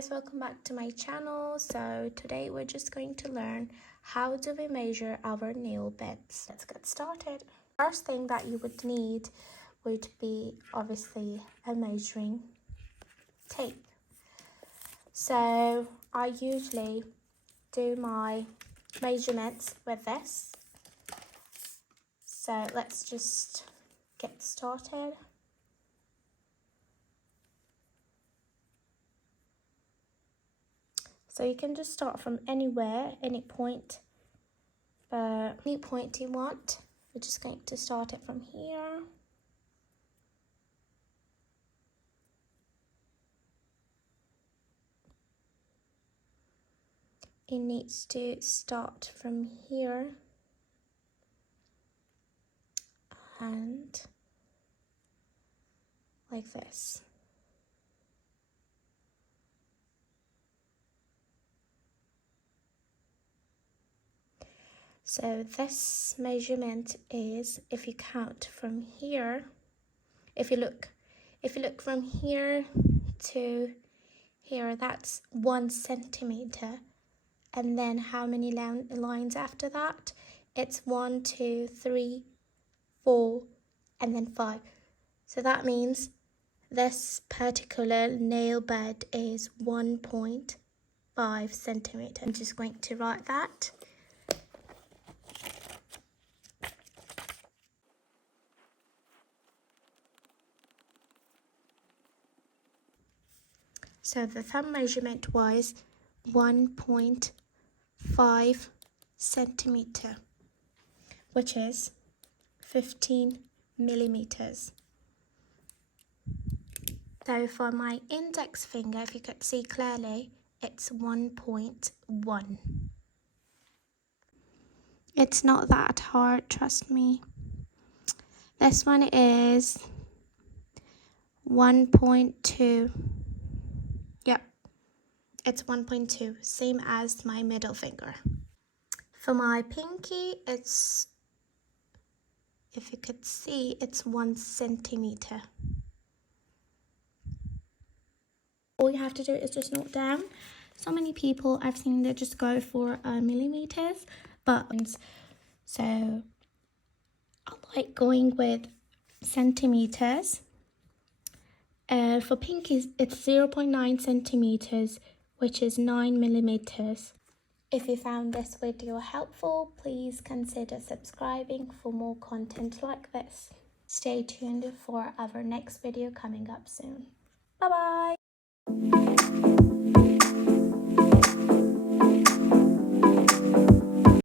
guys, welcome back to my channel. So today we're just going to learn how do we measure our nail beds. Let's get started. First thing that you would need would be obviously a measuring tape. So I usually do my measurements with this. So let's just get started. So you can just start from anywhere, any point you want. We're just going to start it from here. It needs to start from here and like this. So this measurement is, if you count from here, if you look from here to here, that's 1 centimeter. And then how many lines after that? It's 1, 2, 3, 4, and then 5. So that means this particular nail bed is 1.5 centimeter. I'm just going to write that. So the thumb measurement was 1.5 centimeter, which is 15 millimeters. So for my index finger, if you could see clearly, it's 1.1. It's not that hard, trust me. This one is 1.2. Yep, it's 1.2, same as my middle finger. For my pinky, it's, if you could see, it's 1 centimeter. All you have to do is just note down. So many people I've seen that just go for millimeters, but so I like going with centimeters. For pinkies, it's 0.9 centimeters, which is 9 millimeters. If you found this video helpful, please consider subscribing for more content like this. Stay tuned for our next video coming up soon. Bye bye.